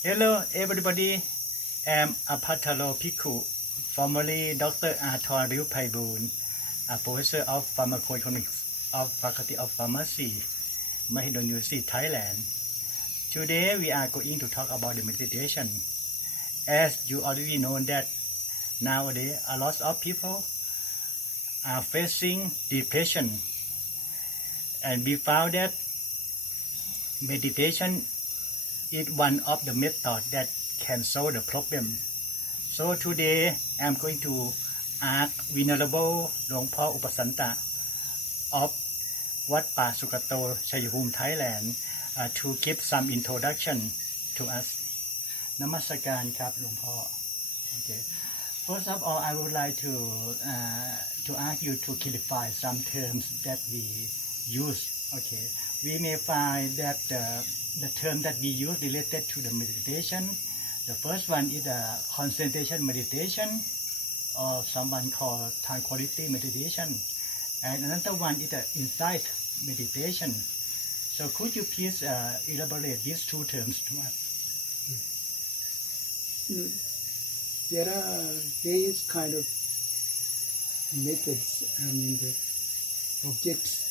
Hello, everybody. I'm Apatalo Piku, formerly Dr. Arthur Ryupaiboon, a professor of pharmacoeconomics of Faculty of Pharmacy, Mahidol University, Thailand. Today we are going to talk about the meditation. As you already know that nowadays a lot of people are facing depression, and we found that meditation is one of the methods that can solve the problem. So today I'm going to ask Venerable Luang Por Upasanta of Wat Pa Sukato, Chayabum, Thailand, to give some introduction to us. Namaskaran Krab Luang Por. Okay. First of all, I would like to ask you to clarify some terms that we use. Okay. We may find that the term that we use related to the meditation. The first one is the concentration meditation, or someone called time quality meditation, and another one is the insight meditation. So could you please elaborate these two terms to us? There are various kind of methods, the objects.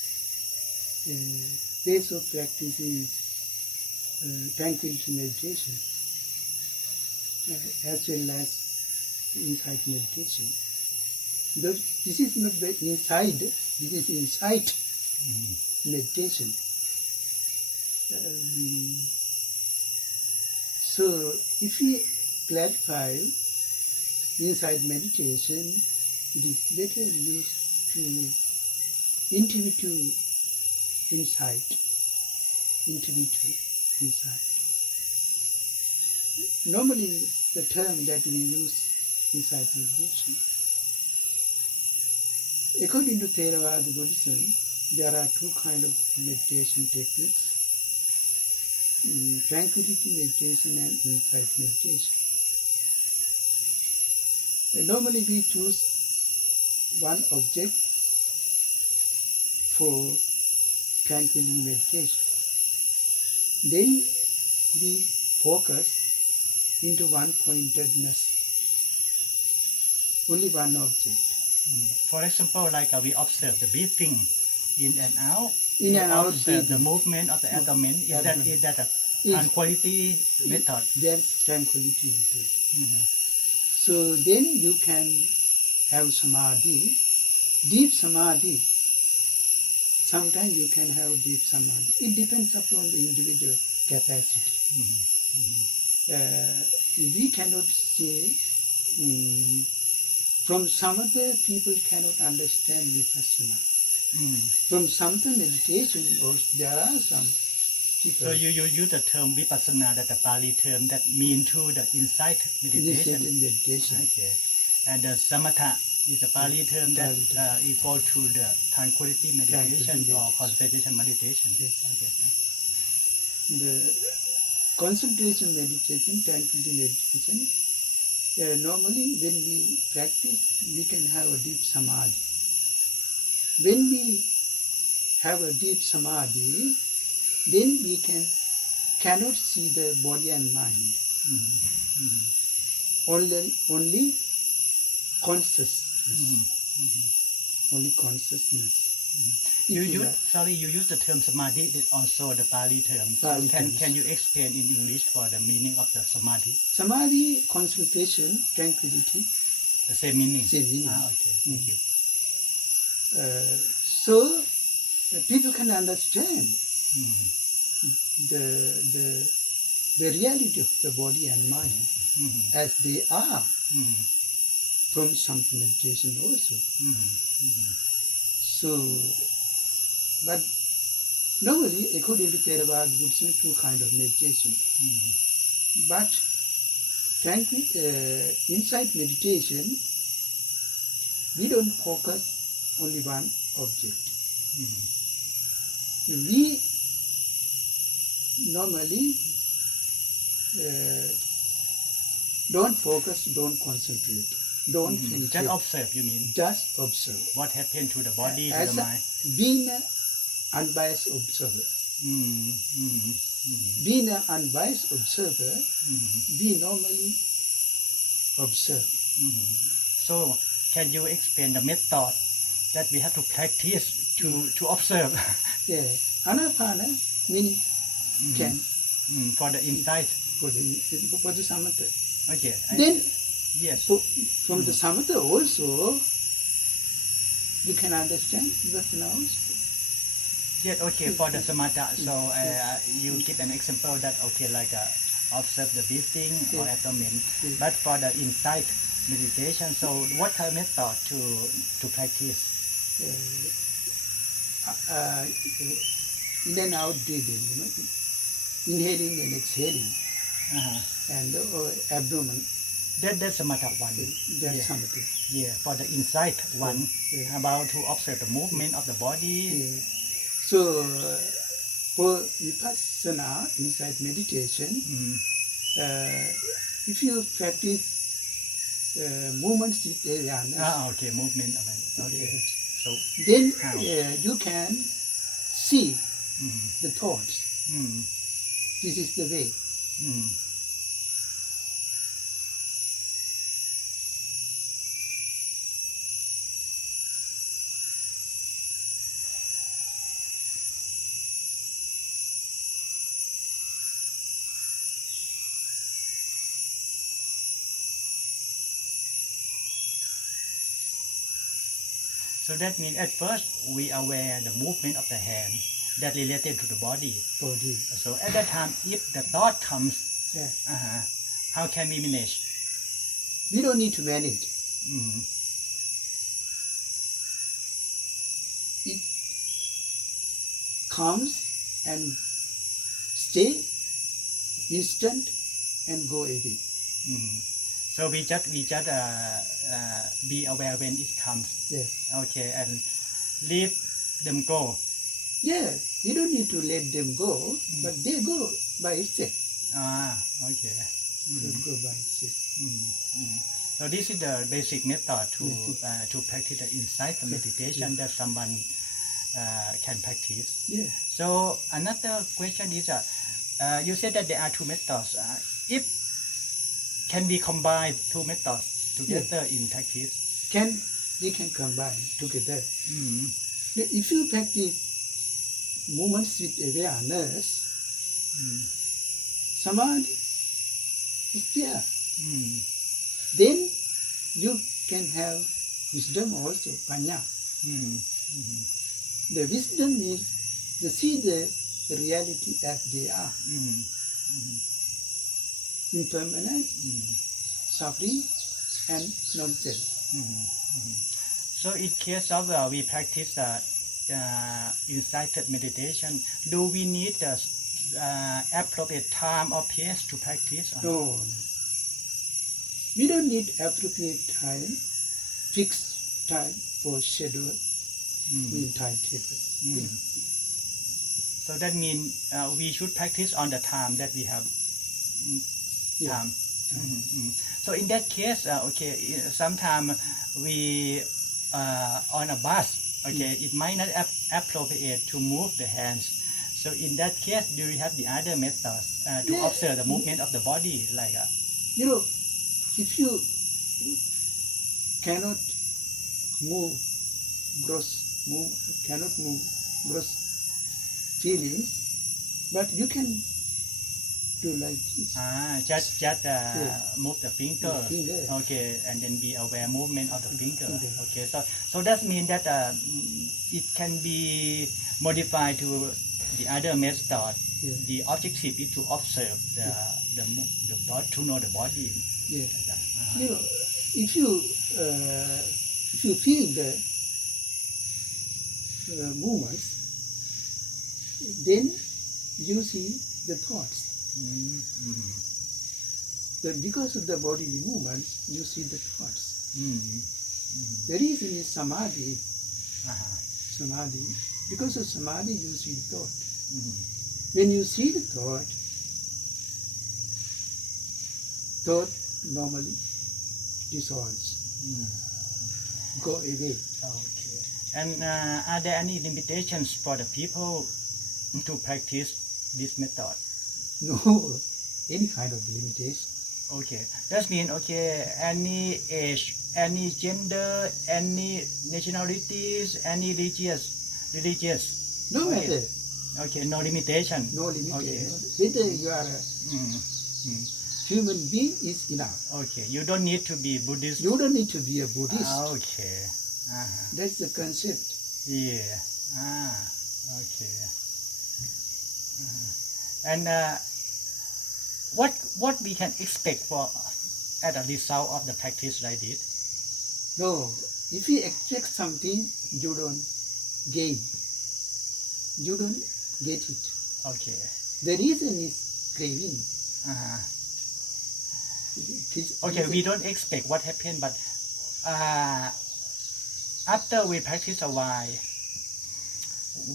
Ways of practicing tranquility meditation, as well as insight meditation. This is not the inside, this is insight meditation. So if we clarify insight meditation, it is better used to intuitive insight. Normally, the term that we use insight meditation. According to Theravada Buddhism, there are two kinds of meditation techniques: tranquility meditation and insight meditation. Normally, we choose one object for tranquility meditation. Then we focus into one-pointedness, only one object. For example, like we observe the breathing in and out. In and out observe the breathing. movement of the abdomen. Is that a tranquility method? That's tranquility method. Mm-hmm. So then you can have samadhi, deep samadhi. Sometimes you can have deep samadhi. It depends upon the individual capacity. We cannot say, from samatha people cannot understand vipassana. From samatha meditation, there are some people. So you use the term vipassana, that the Pali term that mean to the insight meditation. Meditation. Okay. And the samatha is a Pali term that equal to the tranquility meditation or concentration meditation. Yes. Okay. The concentration meditation, tranquility meditation, normally when we practice, we can have a deep samadhi. When we have a deep samadhi, then we cannot see the body and mind. Only consciousness. Only consciousness. You use the term samadhi, also the Pali term. Can you explain in English for the meaning of the samadhi? Samadhi, concentration, tranquility. The same meaning? Same meaning. Okay, thank you. So people can understand the reality of the body and mind as they are from samatha meditation also. So, but normally, according to Theravada Buddhism, two kinds of meditation. But insight meditation, we don't focus only one object. We normally don't focus, don't concentrate. Don't just observe, you mean? Just observe. What happened to the body, as to the mind? Being an unbiased observer. Being an unbiased observer, we normally observe. So, can you explain the method that we have to practice to observe Yeah, anapana meaning can for the insight? for the samatha. Okay. Then Yes. from the samatha also we can understand vipassana also. Yes. Okay. For the samatha, so you give an example that like observe the breathing or abdomen, but for the insight meditation, so what kind of method to practice? In and out breathing, inhaling and exhaling, and abdomen. That's samatha one. That's samatha. Yeah, for the insight one, about to observe the movement of the body. Yeah. So for vipassana, insight meditation, if you practice movements with awareness, Okay, movement awareness. Okay, so then how? You can see the thoughts. This is the way. So that means at first we aware the movement of the hand that related to the body. Body. So at that time, if the thought comes, Yeah. how can we manage? We don't need to manage. It comes and stay instant and go away. So we just be aware when it comes. Yes. Okay, and leave them go. Yeah, you don't need to let them go, but they go by itself. Okay. They go by itself. So this is the basic method to practice the insight meditation that someone can practice. Yeah. So another question is, you said that there are two methods. If can we combine two methods together in practice? We can combine together. If you practice movements with awareness, samadhi is there. Then you can have wisdom also, panya. The wisdom is to see the reality as they are. Impermanence, suffering, and non-self. So in case of we practice insighted meditation, do we need the appropriate time or place to practice? No. We don't need appropriate time, fixed time or schedule in timetable. So that means we should practice on the time that we have time. So in that case, sometimes we on a bus, it might not appropriate to move the hands. So in that case, do we have the other methods to observe the movement of the body, like? If you cannot move gross feelings, but you can do like this. Just move the finger. Okay, and then be aware movement of the finger. Okay, so that means that it can be modified to the other method. The objective is to observe the body, to know the body. Yeah. If you feel the movements, then you see the thoughts. Because of the bodily movements, you see the thoughts. The reason is samadhi. Samadhi. Because of samadhi, you see the thought. When you see the thought normally dissolves, go away. Okay. And are there any limitations for the people to practice this method? no any kind of limitation. Okay, that means okay, any age, any gender, any nationalities, any religious. No Okay. matter, Okay, no limitation. no limitation. Okay. Whether you are a Mm. human being is enough. Okay, you don't need to be Buddhist. You don't need to be a Buddhist. Okay. That's the concept. Yeah. Okay. And what we can expect for as a result of the practice like this? No, if you expect something, you don't gain. You don't get it. Okay. The reason is craving. Okay, we don't expect what happened, but after we practice a while,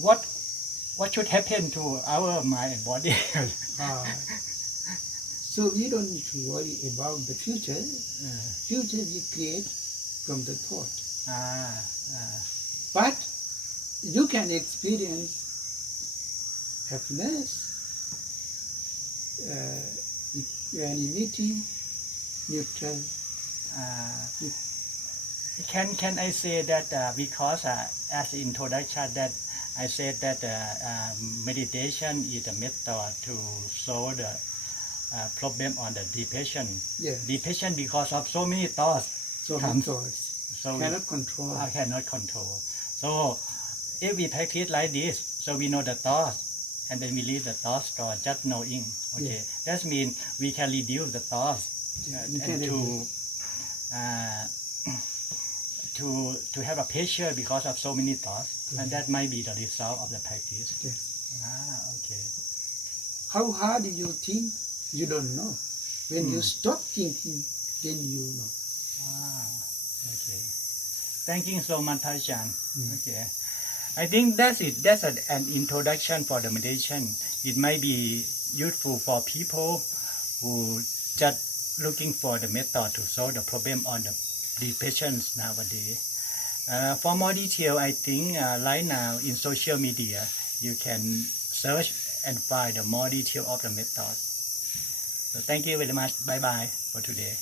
what should happen to our mind and body? So we don't need to worry about the future. Future we create from the thought. But you can experience happiness, equanimity, neutral. Can I say that because as introduction that I said that meditation is a method to solve the problem on the depression. Yes. Depression because of so many thoughts. So many thoughts. So Cannot control. I cannot control. So if we practice like this, so we know the thoughts, and then we leave the thoughts for just knowing. Okay, that means we can reduce the thoughts and to have a pressure because of so many thoughts, and that might be the result of the practice. Yes. Okay. How hard you think, you don't know. When you stop thinking, then you know. Okay. Thank you so much, Taichan. Okay. I think that's it. That's an introduction for the meditation. It might be useful for people who just looking for the method to solve the problem on the depression nowadays. For more detail, I think right now in social media, you can search and find the more detail of the method. So thank you very much. Bye bye for today.